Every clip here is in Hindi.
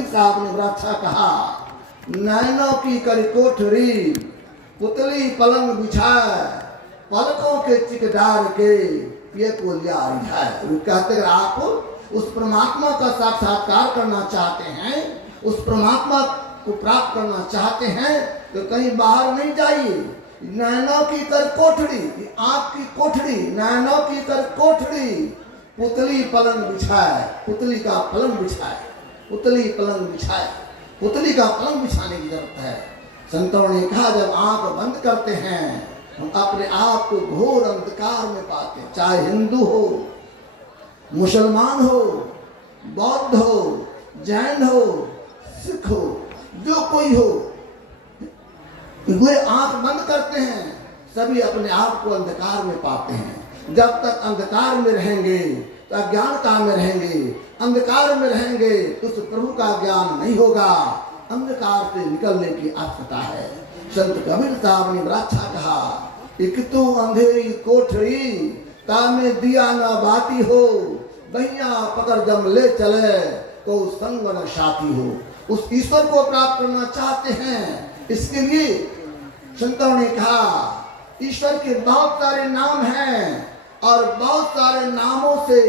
कबीर साहब ने बड़ा अच्छा कहा, नैनों की करी कोठरी पुतली पलंग बिछाए, पलकों के चिकदार के ये को लिया रिझाए। वो कहते हैं आप उस परमात्मा का साक्षात्कार करना चाहते हैं, उस परमात्मा को प्राप्त करना चाहते हैं तो कहीं बाहर नहीं जाइए। नैनों की कर कोठड़ी, आँख की कोठड़ी, नैनों की कर कोठड़ी पुतली पलंग बिछाए, पुतली का पलंग बिछाए, पुतली पलंग बिछाए, पुतली का पलंग बिछाने की जरूरत है। संतों ने कहा जब आंख बंद करते हैं हम अपने आप को घोर अंधकार में पाते हैं। चाहे हिंदू हो, मुसलमान हो, बौद्ध हो, जैन हो, सिख हो, जो कोई हो, वे आंख बंद करते हैं सभी अपने आप को अंधकार में पाते हैं। जब तक अंधकार में रहेंगे तो अज्ञानता में रहेंगे, अंधकार में रहेंगे तो उस प्रभु का ज्ञान नहीं होगा। अंधकार से निकलने की आवश्यकता है। संत कबीर साहब ने बड़ा अच्छा कहा, एक तो अंधेरी कोठरी तामे दिया न बाती हो, बहिया पकड़ जम ले चले तो संग न साथी हो। उस ईश्वर को प्राप्त करना चाहते हैं, इसके लिए संतों ने कहा ईश्वर के बहुत सारे नाम हैं और बहुत सारे नामों से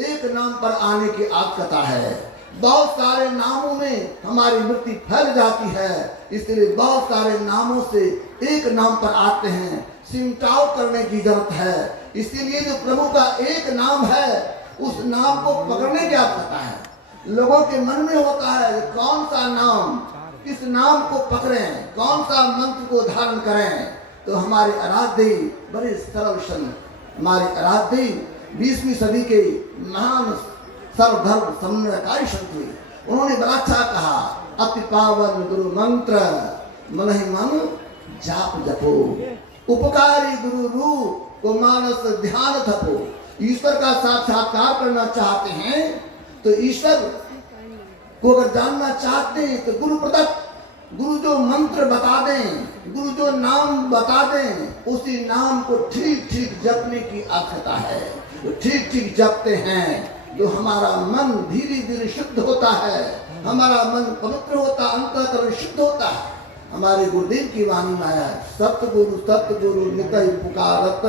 एक नाम पर आने की आवश्यकता है। बहुत सारे नामों में हमारी वृत्ति फैल जाती है, इसलिए बहुत सारे नामों से एक नाम पर आते हैं। सिमटाव करने की जरूरत है। इसीलिए जो प्रभु का एक नाम है उस नाम को पकड़ने की आवश्यकता है। लोगों के मन में होता है कौन सा नाम, किस नाम को पकड़ें, कौन सा मंत्र को धारण करें। तो हमारे आराध्य बड़े सरल संत, हमारे आराध्य 20वीं सदी के महान सर्वधर्म समन्वयकारी संत हुए। उन्होंने बड़ा अच्छा कहा, अति पावन गुरु मंत्र मन ही मन जाप जपो, उपकारी गुरु रूप को मानस ध्यान थपो। ईश्वर का साक्षात्कार करना चाहते हैं तो ईश्वर को अगर जानना चाहते हैं तो गुरु प्रदत्त, गुरु जो मंत्र बता दें, गुरु जो नाम बता दें, उसी नाम को ठीक ठीक जपने की आवश्यकता है। तो ठीक ठीक जपते हैं जो हमारा मन धीरे धीरे शुद्ध होता है, हमारा मन पवित्र होता, अंतःकरण शुद्ध होता है। हमारे गुरुदेव की वाणी में आया, सतगुरु नितय पुकारत,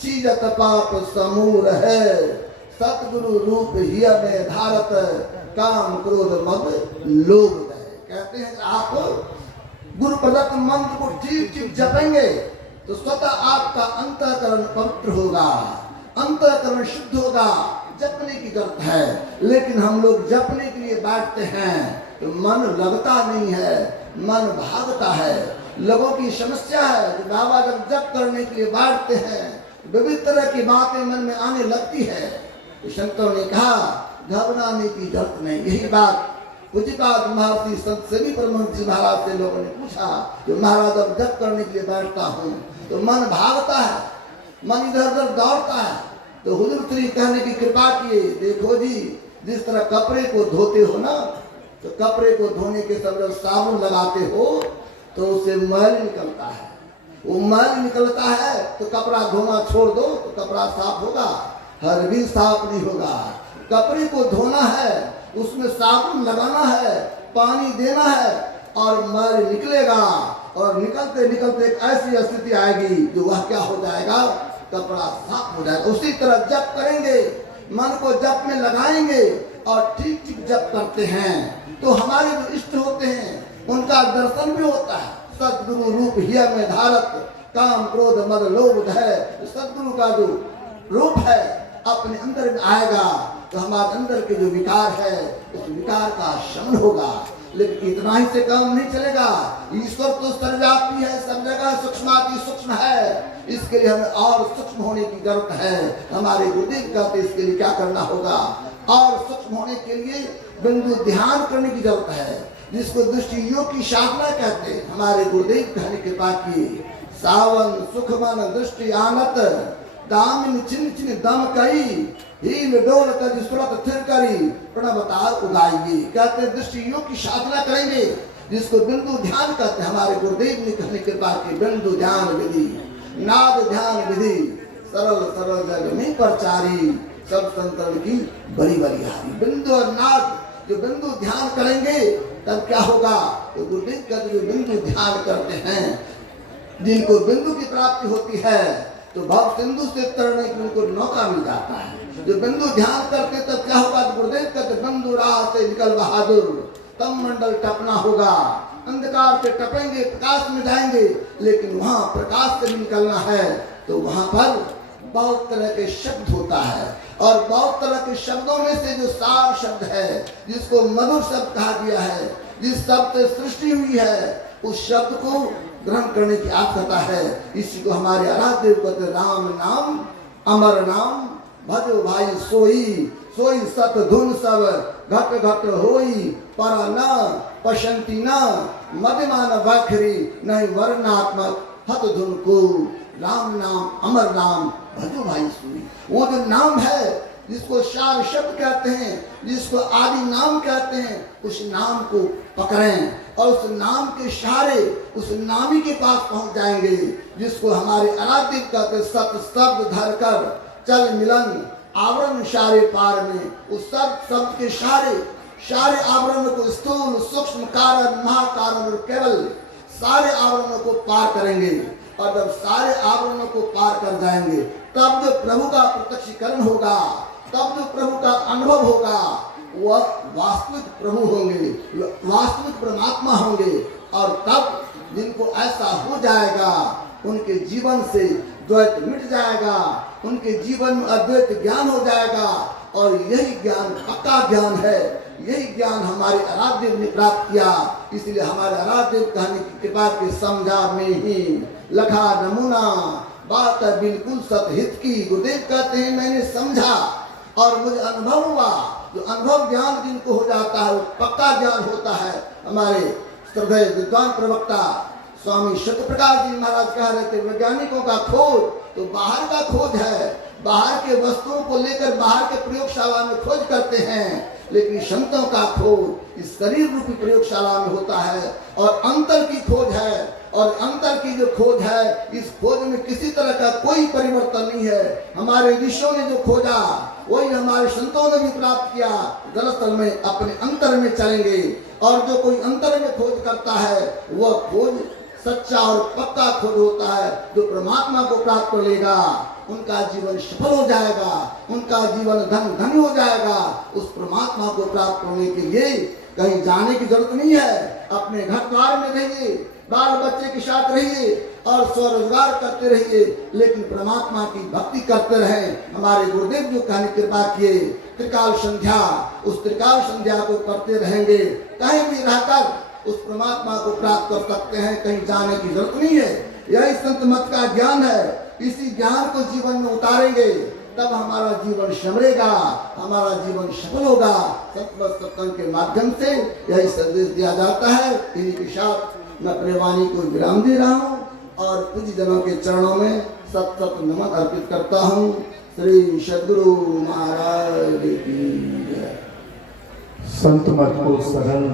चीजत पाप समूर है, सतगुरु रूप हिय में धारत, काम क्रोध मद लोभ है। कहते हैं कि आप गुरु प्रदत्त मंत्र को ठीक ठीक जपेंगे तो स्वतः आपका अंतःकरण पवित्र होगा, अंतःकरण शुद्ध होगा। जपने की जरूरत है, लेकिन हम लोग जपने के लिए बैठते हैं तो मन लगता नहीं है, मन भागता है। लोगों की समस्या है कि बाबा जब जप करने के लिए बैठते हैं विविध तरह की बातें मन में आने लगती है। तो संतों ने कहा घबराने की जरूरत नहीं। यही बात पूज्यपाद महर्षि संत सेवी परमहंस जी महाराज से लोगों ने पूछा कि महाराज जब जप करने के लिए बैठता हूँ तो मन भागता है, मन इधर उधर दौड़ता है। तो हुजूर श्री कहने की कृपा किए, देखो जी जिस तरह कपड़े को धोते हो ना, तो कपड़े को धोने के समय जब साबुन लगाते हो तो उससे मैल निकलता है। वो मैल निकलता है तो कपड़ा धोना छोड़ दो तो कपड़ा साफ होगा, हर भी साफ नहीं होगा। कपड़े को धोना है, उसमें साबुन लगाना है, पानी देना है और मैल निकलेगा। और निकलते निकलते एक ऐसी स्थिति आएगी जो वह क्या हो जाएगा, कपड़ा साफ हो जाएगा। उसी तरह जप करेंगे, मन को जप में लगाएंगे और ठीक ठीक जप करते हैं तो हमारे जो इष्ट होते हैं उनका दर्शन भी होता है। सदगुरु रूप हिय में धारत, काम क्रोध मद लोभ है। सदगुरु का जो रूप है अपने अंदर में आएगा तो हमारे अंदर के जो विकार है उस विकार का शमन होगा। लेकिन इतना ही से काम नहीं चलेगा। ईश्वर तो सर्वव्यापी है, सब जगह सूक्ष्माति सूक्ष्म है। इसके लिए हमें और सूक्ष्म होने की जरूरत है। हमारे गुरुदेव कहते इसके लिए क्या करना होगा, और सूक्ष्म होने के लिए बिंदु ध्यान करने की जरूरत है, जिसको दृष्टि योग की साधना कहते हैं। हमारे गुरुदेव कहने के बाद की सावन सुखमन दृष्टि आनत, दामिन चिन्ह चिन्ह दम कई, हील डोल तज सुरत थिर करी, प्रणवता उगाएगी। कहते हैं दृष्टि योग की साधना करेंगे, जिसको बिंदु ध्यान कहते हैं। हमारे गुरुदेव ने कहने के बाद की बिंदु ध्यान विधि, नाद ध्यान विधि, सरल सरल जग में प्रचारी, सब संतन की बड़ी बड़ी हारी। बिंदु और नाद जो बिंदु ध्यान करेंगे तब क्या होगा? तो गुरुदेव कहते जो बिंदु ध्यान करते हैं, जिनको बिंदु की प्राप्ति होती है तो भव सिंधु से तरने की उनको नौका मिल जाता है। जो बिंदु ध्यान करते तब क्या होगा? तो गुरुदेव कहते बिंदु राह से निकल बहादुर, तब मंडल टपना होगा। अंधकार से टपेंगे, प्रकाश में जाएंगे, लेकिन वहां प्रकाश से निकलना है तो वहां पर बहुत तरह के शब्द होता है, और बहुत तरह के शब्दों में से जो सार शब्द है, जिसको मधुर शब्द कहा गया है, जिस शब्द से सृष्टि हुई है, उस शब्द को ग्रहण करने की आवश्यकता है। इसी को हमारे आराध्य कहते राम नाम अमर नाम भजो भाई सोई, सोई सत धुन सब घट घट होई, पर न पशंति न मध्यमान वखरी नहीं वर्णात्मक हत धुन को। राम नाम अमर नाम भजो भाई सोई, वो जो नाम है जिसको सार शब्द कहते हैं, जिसको आदि नाम कहते हैं, उस नाम को पकड़ें और उस नाम के सहारे उस नामी के पास पहुंच जाएंगे, जिसको हमारे आराध्य कहते सत शब्द धर कर चल मिलन आवरण सारे पार में। उस शब्द के सारे आवरण को स्थूल सूक्ष्म कारण महाकारण और केवल सारे आवरणों को पार करेंगे, और जब सारे आवरणों को पार कर जाएंगे तब जो प्रभु का प्रत्यक्षीकरण होगा, तब जो प्रभु का अनुभव होगा, वह वास्तविक प्रभु होंगे, वास्तविक परमात्मा होंगे। और तब जिनको ऐसा हो जाएगा उनके जीवन से द्वैत मिट जाएगा, उनके जीवन में अद्वैत ज्ञान हो जाएगा, और यही ज्ञान पक्का ज्ञान है। यही ज्ञान हमारे आराध्य ने प्राप्त किया, इसलिए हमारे आराध्य कहने की कृपा के समझा में ही लखा नमूना बात है बिल्कुल सतहित की। गुरुदेव कहते हैं मैंने समझा और मुझे अनुभव हुआ। जो अनुभव ज्ञान जिनको हो जाता है वो पक्का ज्ञान होता है। हमारे श्रद्धेय विद्वान प्रवक्ता स्वामी सत्यप्रकाश जी महाराज कह रहे थे वैज्ञानिकों का खोज तो बाहर का खोज है, बाहर के वस्तुओं को लेकर बाहर के प्रयोगशाला में खोज करते हैं, लेकिन संतों का खोज इस शरीर रूपी प्रयोगशाला में होता है, और अंतर की खोज है। और अंतर की जो खोज है, इस खोज में किसी तरह का कोई परिवर्तन नहीं है। हमारे ऋषियों ने जो खोजा वही हमारे संतों ने भी प्राप्त किया। दरअसल में अपने अंतर में चलेंगे, और जो कोई अंतर में खोज करता है वह खोज सच्चा और पक्का खोज होता है। जो परमात्मा को प्राप्त कर लेगा उनका जीवन सफल हो जाएगा, उनका जीवन धन हो जाएगा। उस परमात्मा को प्राप्त करने के लिए कहीं जाने की जरूरत नहीं है। अपने घर द्वार में रहिए, बाल बच्चे के साथ रहिए और स्वरोजगार करते रहिए, लेकिन परमात्मा की भक्ति करते रहें। हमारे गुरुदेव जो कहने कृपा किए त्रिकाल संध्या, उस त्रिकाल संध्या को करते रहेंगे, कहीं भी रहकर उस परमात्मा को प्राप्त कर सकते हैं। कहीं जाने की जरूरत नहीं है। यही संत मत का ज्ञान है। इसी ज्ञान को जीवन में उतारेंगे तब हमारा जीवन संवरेगा, हमारा जीवन सफल होगा। सत्संग के माध्यम से यही संदेश दिया जाता है। इन्हीं के साथ मैं अपने वाणी को विराम दे रहा हूँ और पूज्य जनों के चरणों में सत नमन अर्पित करता हूँ। श्री सद्गुरु महाराज की जय। संत मत को सरल